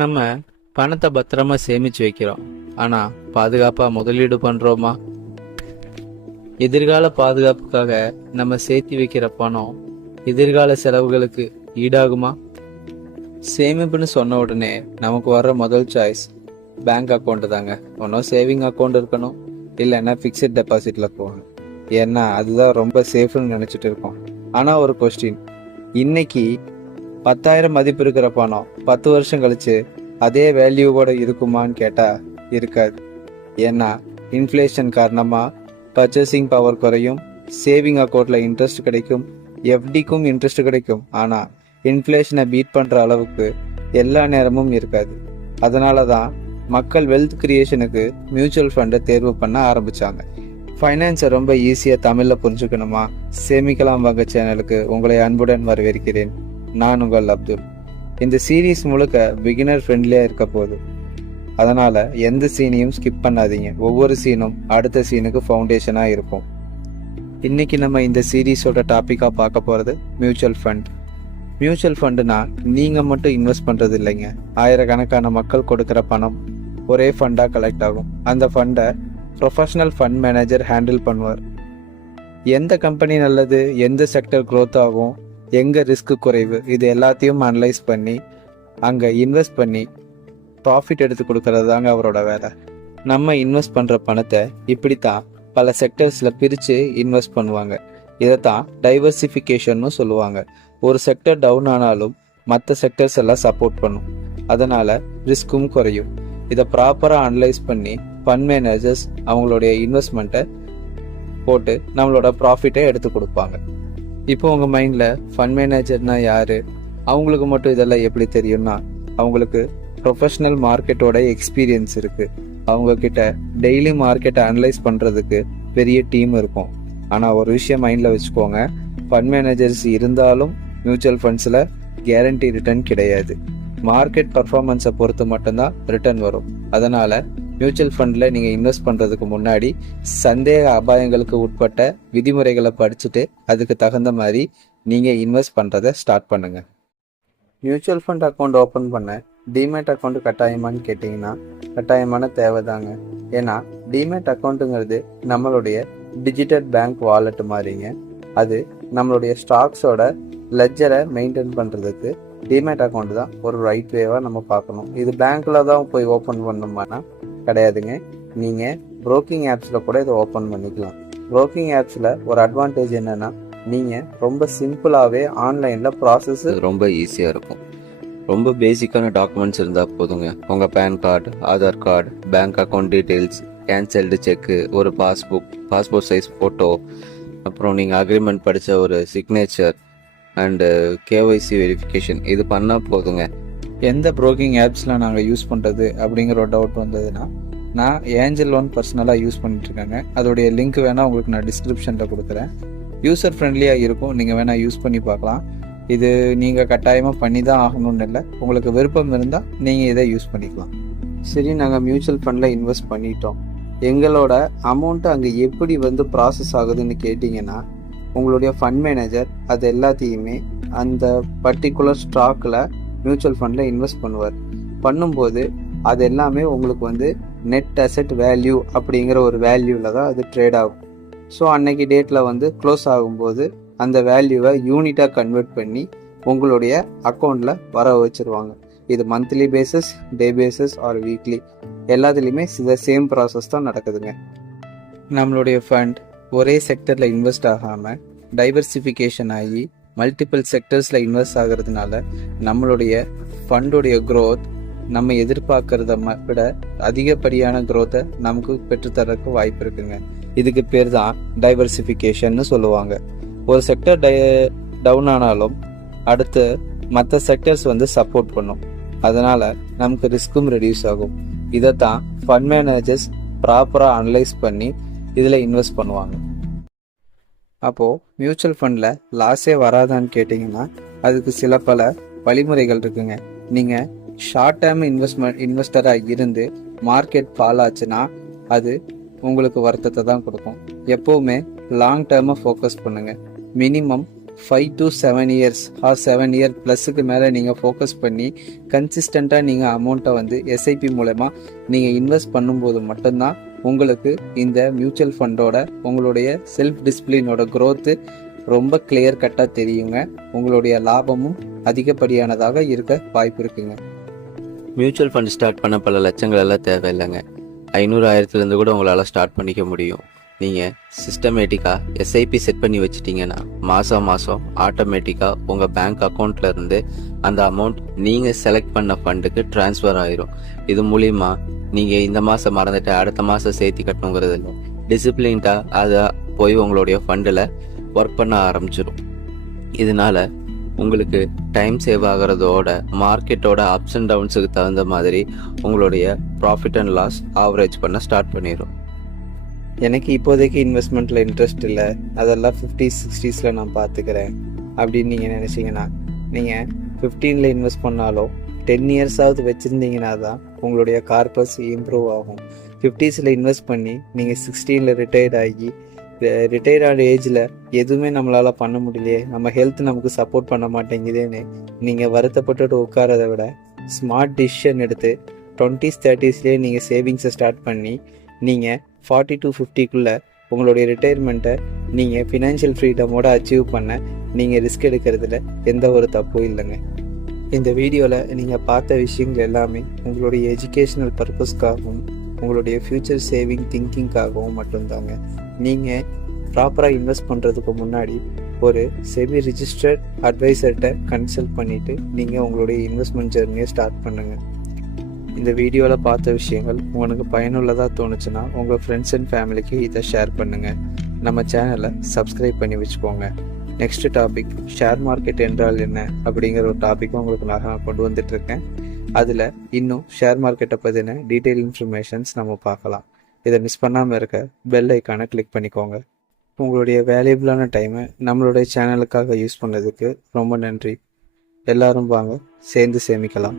நம்ம பணத்தை பத்திரமா சேமிச்சு வைக்கிறோம், ஆனா பாதுகாப்பா முதலீடு பண்றோமா? எதிர்கால பாதுகாப்புக்காக நம்ம சேர்த்து வைக்கிற பணம் எதிர்கால செலவுகளுக்கு ஈடாகுமா? சேமிப்புன்னு சொன்ன உடனே நமக்கு வர்ற முதல் சாய்ஸ் பேங்க் அக்கௌண்ட் தாங்க. ஒன்றும் சேவிங் அக்கௌண்ட் இருக்கணும், இல்லைன்னா ஃபிக்ஸட் டெபாசிட்ல போகணும். ஏன்னா அதுதான் ரொம்ப சேஃப்னு நினைச்சிட்டு இருக்கோம். ஆனா ஒரு கொஸ்டின், இன்னைக்கு 10,000 மதிப்பு இருக்கிற பணம் 10 வருஷம் கழிச்சு அதே வேல்யூவோட இருக்குமான்னு கேட்டா இருக்காது. ஏன்னா இன்ஃப்ளேஷன் காரணமா பர்ச்சேசிங் பவர் குறையும், சேவிங் அக்கௌண்ட்ல இன்ட்ரெஸ்ட் கிடைக்கும், எஃப்டிக்கும் இன்ட்ரெஸ்ட் கிடைக்கும். ஆனா இன்ஃப்ளேஷனை பீட் பண்ற அளவுக்கு எல்லா நேரமும் இருக்காது. அதனால தான் மக்கள் வெல்த் கிரியேஷனுக்கு மியூச்சுவல் ஃபண்டை தேர்வு பண்ண ஆரம்பிச்சாங்க. ஃபைனான்ஸை ரொம்ப ஈஸியாக தமிழில் புரிஞ்சுக்கணுமா? சேமிக்கலாம் வாங்க சேனலுக்கு உங்களை அன்புடன் வரவேற்கிறேன். நான் உங்கள் அப்துல். இந்த சீரீஸ் முழுக்க பிகினர் ஃப்ரெண்ட்லியாக இருக்க போகுது. அதனால் எந்த சீனையும் ஸ்கிப் பண்ணாதீங்க. ஒவ்வொரு சீனும் அடுத்த சீனுக்கு ஃபவுண்டேஷனாக இருக்கும். இன்னைக்கு நம்ம இந்த சீரீஸோட டாப்பிக்காக பார்க்க போகிறது மியூச்சுவல் ஃபண்ட். மியூச்சுவல் ஃபண்டுனா நீங்கள் மட்டும் இன்வெஸ்ட் பண்ணுறது இல்லைங்க. ஆயிரக்கணக்கான மக்கள் கொடுக்குற பணம் ஒரே ஃபண்டாக கலெக்ட் ஆகும். அந்த ஃபண்டை ப்ரொஃபஷனல் ஃபண்ட் மேனேஜர் ஹேண்டில் பண்ணுவார். எந்த கம்பெனி நல்லது, எந்த செக்டர் க்ரோத் ஆகும், எங்கே ரிஸ்க் குறைவு, இது எல்லாத்தையும் அனலைஸ் பண்ணி அங்கே இன்வெஸ்ட் பண்ணி ப்ராஃபிட் எடுத்து கொடுக்கறது தாங்க அவரோட வேலை. நம்ம இன்வெஸ்ட் பண்ணுற பணத்தை இப்படித்தான் பல செக்டர்ஸில் பிரித்து இன்வெஸ்ட் பண்ணுவாங்க. இதைத்தான் டைவர்சிஃபிகேஷன்னு சொல்லுவாங்க. ஒரு செக்டர் டவுன் ஆனாலும் மற்ற செக்டர்ஸ் எல்லாம் சப்போர்ட் பண்ணும். அதனால் ரிஸ்க்கும் குறையும். இதை ப்ராப்பராக அனலைஸ் பண்ணி ஃபண்ட் மேனேஜர்ஸ் அவங்களுடைய இன்வெஸ்ட்மெண்ட்டை போட்டு நம்மளோட ப்ராஃபிட்டை எடுத்து கொடுப்பாங்க. இப்போ உங்கள் மைண்டில் ஃபண்ட் மேனேஜர்னா யார், அவங்களுக்கு மட்டும் இதெல்லாம் எப்படி தெரியும்னா, அவங்களுக்கு ப்ரொஃபஷ்னல் மார்க்கெட்டோட எக்ஸ்பீரியன்ஸ் இருக்குது. அவங்கக்கிட்ட டெய்லி மார்க்கெட்டை அனலைஸ் பண்ணுறதுக்கு பெரிய டீம் இருக்கும். ஆனால் ஒரு விஷயம் மைண்டில் வச்சுக்கோங்க, ஃபண்ட் மேனேஜர்ஸ் இருந்தாலும் மியூச்சுவல் ஃபண்ட்ஸில் கேரண்டி ரிட்டர்ன் கிடையாது. மார்க்கெட் பர்ஃபார்மன்ஸை பொறுத்து மட்டும்தான் ரிட்டர்ன் வரும். அதனால் மியூச்சுவல் ஃபண்டில் நீங்கள் இன்வெஸ்ட் பண்ணுறதுக்கு முன்னாடி சந்தேக அபாயங்களுக்கு உட்பட்ட விதிமுறைகளை படிச்சுட்டு அதுக்கு தகுந்த மாதிரி நீங்கள் இன்வெஸ்ட் பண்ணுறதை ஸ்டார்ட் பண்ணுங்கள். மியூச்சுவல் ஃபண்ட் அக்கௌண்ட் ஓப்பன் பண்ண டிமேட் அக்கௌண்ட் கட்டாயமானு கேட்டிங்கன்னா கட்டாயமான தேவைதாங்க. ஏன்னா டிமேட் அக்கௌண்ட்டுங்கிறது நம்மளுடைய டிஜிட்டல் பேங்க் வாலெட் மாதிரிங்க. அது நம்மளுடைய ஸ்டாக்ஸோட லெட்ஜரை மெயின்டைன் பண்ணுறதுக்கு டிமேட் அக்கௌண்ட் தான் ஒரு ரைட் வேவாக நம்ம பார்க்கணும். இது பேங்க்கில் தான் போய் ஓப்பன் பண்ணணுமானா கிடையாதுங்க. நீங்கள் ப்ரோக்கிங் ஆப்ஸில் கூட இதை ஓப்பன் பண்ணிக்கலாம். ப்ரோக்கிங் ஆப்ஸில் ஒரு அட்வான்டேஜ் என்னென்னா, நீங்கள் ரொம்ப சிம்பிளாகவே ஆன்லைனில் ப்ராசஸ் ரொம்ப ஈஸியாக இருக்கும். ரொம்ப பேசிக்கான டாக்குமெண்ட்ஸ் இருந்தால் போதுங்க. உங்கள் PAN card, Aadhaar card, bank account details, cancelled cheque, ஒரு பாஸ்போர்ட் சைஸ் ஃபோட்டோ, அப்புறம் நீங்கள் அக்ரிமெண்ட் படித்த ஒரு சிக்னேச்சர் அண்டு கேஒய்சி வெரிஃபிகேஷன், இது பண்ணால் போதுங்க. எந்த ப்ரோக்கிங் ஆப்ஸ்லாம் நாங்கள் யூஸ் பண்ணுறது அப்படிங்கிற ஒரு டவுட் வந்ததுன்னா, நான் ஏஞ்சல் லோன் பர்சனலாக யூஸ் பண்ணிட்டுருக்கேங்க. அதோடைய லிங்க் வேணால் உங்களுக்கு நான் டிஸ்கிரிப்ஷனில் கொடுக்குறேன். யூசர் ஃப்ரெண்ட்லியாக இருக்கும், நீங்கள் வேணால் யூஸ் பண்ணி பார்க்கலாம். இது நீங்கள் கட்டாயமாக பண்ணி தான் ஆகணும்னு இல்லை, உங்களுக்கு விருப்பம் இருந்தால் நீங்கள் இதை யூஸ் பண்ணிக்கலாம். சரி, நாங்கள் மியூச்சுவல் ஃபண்டில் இன்வெஸ்ட் பண்ணிட்டோம், எங்களோட அமௌண்ட்டு அங்கே எப்படி ப்ராசஸ் ஆகுதுன்னு கேட்டிங்கன்னா, உங்களுடைய ஃபண்ட் மேனேஜர் அது எல்லாத்தையுமே அந்த பர்டிகுலர் ஸ்டாக்கில் மியூச்சுவல் ஃபண்டில் இன்வெஸ்ட் பண்ணும்போது அது எல்லாமே உங்களுக்கு நெட் அசெட் வேல்யூ அப்படிங்கிற ஒரு வேல்யூவில் தான் அது ட்ரேட் ஆகும். ஸோ அன்னைக்கு டேட்டில் க்ளோஸ் ஆகும்போது அந்த வேல்யூவை யூனிட்டாக கன்வெர்ட் பண்ணி உங்களுடைய அக்கௌண்ட்டில் வர வச்சுருவாங்க. இது monthly basis, day basis R weekly, எல்லாத்துலேயுமே இந்த சேம் ப்ராசஸ் தான் நடக்குதுங்க. நம்மளுடைய ஃபண்ட் ஒரே செக்டரில் இன்வெஸ்ட் ஆகாமல் டைவர்சிஃபிகேஷன் ஆகி மல்டிபிள் செக்டர்ஸில் இன்வெஸ்ட் ஆகிறதுனால நம்மளுடைய ஃபண்டுடைய க்ரோத் நம்ம எதிர்பார்க்கறத விட அதிகப்படியான க்ரோத்தை நமக்கு பெற்றுத்தரக்கு வாய்ப்பு இருக்குங்க. இதுக்கு பேர் தான் டைவர்சிஃபிகேஷன்னு சொல்லுவாங்க. ஒரு செக்டர் டவுன் ஆனாலும் அடுத்து மற்ற செக்டர்ஸ் சப்போர்ட் பண்ணும். அதனால் நமக்கு ரிஸ்க்கும் ரெடியூஸ் ஆகும். இதை தான் ஃபண்ட் மேனேஜர்ஸ் ப்ராப்பராக அனலைஸ் பண்ணி இதில் இன்வெஸ்ட் பண்ணுவாங்க. அப்போது மியூச்சுவல் ஃபண்டில் லாஸே வராதான்னு கேட்டிங்கன்னா அதுக்கு சில பல வழிமுறைகள் இருக்குங்க. நீங்கள் ஷார்ட் டேர்ம் இன்வெஸ்டராக இருந்து மார்க்கெட் ஃபால் ஆச்சுன்னா அது உங்களுக்கு வருத்தத்தை தான் கொடுக்கும். எப்போவுமே லாங் டேர்மை ஃபோக்கஸ் பண்ணுங்கள். Minimum 5 to 7 years or 7 year ப்ளஸுக்கு மேலே நீங்கள் ஃபோக்கஸ் பண்ணி கன்சிஸ்டண்ட்டாக நீங்கள் அமௌண்ட்டை வந்து எஸ்ஐபி மூலமாக நீங்கள் இன்வெஸ்ட் பண்ணும்போது மட்டும்தான் உங்களுக்கு இந்த மியூச்சுவல் ஃபண்டோட உங்களுடைய செல்ஃப் டிசிப்ளினோட growth ரொம்ப கிளியர் கட்டாக தெரியுங்க. உங்களுடைய லாபமும் அதிகப்படியானதாக இருக்க வாய்ப்பு இருக்குங்க. மியூச்சுவல் ஃபண்ட் ஸ்டார்ட் பண்ண பல லட்சங்கள் எல்லாம் தேவையில்லைங்க. 500,000 கூட உங்களால் ஸ்டார்ட் பண்ணிக்க முடியும். நீங்கள் சிஸ்டமேட்டிக்காக எஸ்ஐபி செட் பண்ணி வச்சிட்டிங்கன்னா மாதம் ஆட்டோமேட்டிக்காக உங்கள் பேங்க் அக்கௌண்ட்டில் இருந்து அந்த அமௌண்ட் நீங்கள் செலக்ட் பண்ண ஃபண்டுக்கு ட்ரான்ஸ்ஃபர் ஆயிரும். இது மூலிமா நீங்கள் இந்த மாதம் மறந்துட்டு அடுத்த மாதம் சேர்த்து கட்டணுங்கிறது இல்லை. டிசிப்ளின்டாக அதை போய் உங்களுடைய ஃபண்டில் ஒர்க் பண்ண ஆரம்பிச்சிடும். இதனால உங்களுக்கு டைம் சேவ் ஆகிறதோட மார்க்கெட்டோட அப்ஸ் அண்ட் டவுன்ஸுக்கு தகுந்த மாதிரி உங்களுடைய ப்ராஃபிட் அண்ட் லாஸ் ஆவரேஜ் பண்ண ஸ்டார்ட் பண்ணிடும். எனக்கு இப்போதைக்கு இன்வெஸ்ட்மெண்ட்டில் இன்ட்ரெஸ்ட் இல்லை, அதெல்லாம் 50s 60s நான் பார்த்துக்கிறேன் அப்படின்னு நீங்கள் நினச்சிங்கன்னா நீங்கள் 15ல் இன்வெஸ்ட் பண்ணாலும் 10 இயர்ஸாவது வச்சுருந்தீங்கன்னா தான் உங்களுடைய கார்பஸ் இம்ப்ரூவ் ஆகும். 50ஸில் இன்வெஸ்ட் பண்ணி நீங்கள் 16ல் ரிட்டையர்ட் ஆகி ரிட்டையர்ட் ஆன ஏஜில் எதுவுமே நம்மளால் பண்ண முடியலையே, நம்ம ஹெல்த் நமக்கு சப்போர்ட் பண்ண மாட்டேங்குதுன்னு நீங்கள் வருத்தப்பட்டுட்டு உட்காரதை விட ஸ்மார்ட் டிசிஷன் எடுத்து 20s 30sலேயே நீங்கள் சேவிங்ஸை ஸ்டார்ட் பண்ணி நீங்கள் 40 to 50க்குள்ளே உங்களுடைய ரிட்டையர்மெண்ட்டை நீங்கள் ஃபினான்ஷியல் ஃப்ரீடமோட அச்சீவ் பண்ண நீங்கள் ரிஸ்க் எடுக்கிறதுல எந்த ஒரு தப்பும் இல்லைங்க. இந்த வீடியோவில் நீங்கள் பார்த்த விஷயங்கள் எல்லாமே உங்களுடைய எஜுகேஷ்னல் பர்பஸ்க்காகவும் உங்களுடைய ஃப்யூச்சர் சேவிங் திங்கிங்காகவும் மட்டும்தாங்க. நீங்கள் ப்ராப்பராக இன்வெஸ்ட் பண்ணுறதுக்கு முன்னாடி ஒரு செமி ரிஜிஸ்டர்ட் அட்வைசர்கிட்ட கன்சல்ட் பண்ணிவிட்டு நீங்கள் உங்களுடைய இன்வெஸ்ட்மெண்ட் ஜெர்னியை ஸ்டார்ட் பண்ணுங்கள். இந்த வீடியோவில் பார்த்த விஷயங்கள் உங்களுக்கு பயனுள்ளதாக தோணுச்சுன்னா உங்கள் ஃப்ரெண்ட்ஸ் அண்ட் ஃபேமிலிக்கு இதை ஷேர் பண்ணுங்கள். நம்ம சேனலை சப்ஸ்கிரைப் பண்ணி வச்சுக்கோங்க. நெக்ஸ்ட் டாபிக் ஷேர் மார்க்கெட் என்றால் என்ன அப்படிங்கிற ஒரு டாப்பிக்கும் உங்களுக்கு நான் கொண்டு வந்துட்டுருக்கேன். அதில் இன்னும் ஷேர் மார்க்கெட்டை பற்றின டீட்டெயில் இன்ஃபர்மேஷன்ஸ் நம்ம பார்க்கலாம். இதை மிஸ் பண்ணாமல் இருக்க பெல் ஐக்கானை கிளிக் பண்ணிக்கோங்க. உங்களுடைய வேல்யூபிளான டைமை நம்மளுடைய சேனலுக்காக யூஸ் பண்ணதுக்கு ரொம்ப நன்றி. எல்லாரும் வாங்க சேர்ந்து சேமிக்கலாம்.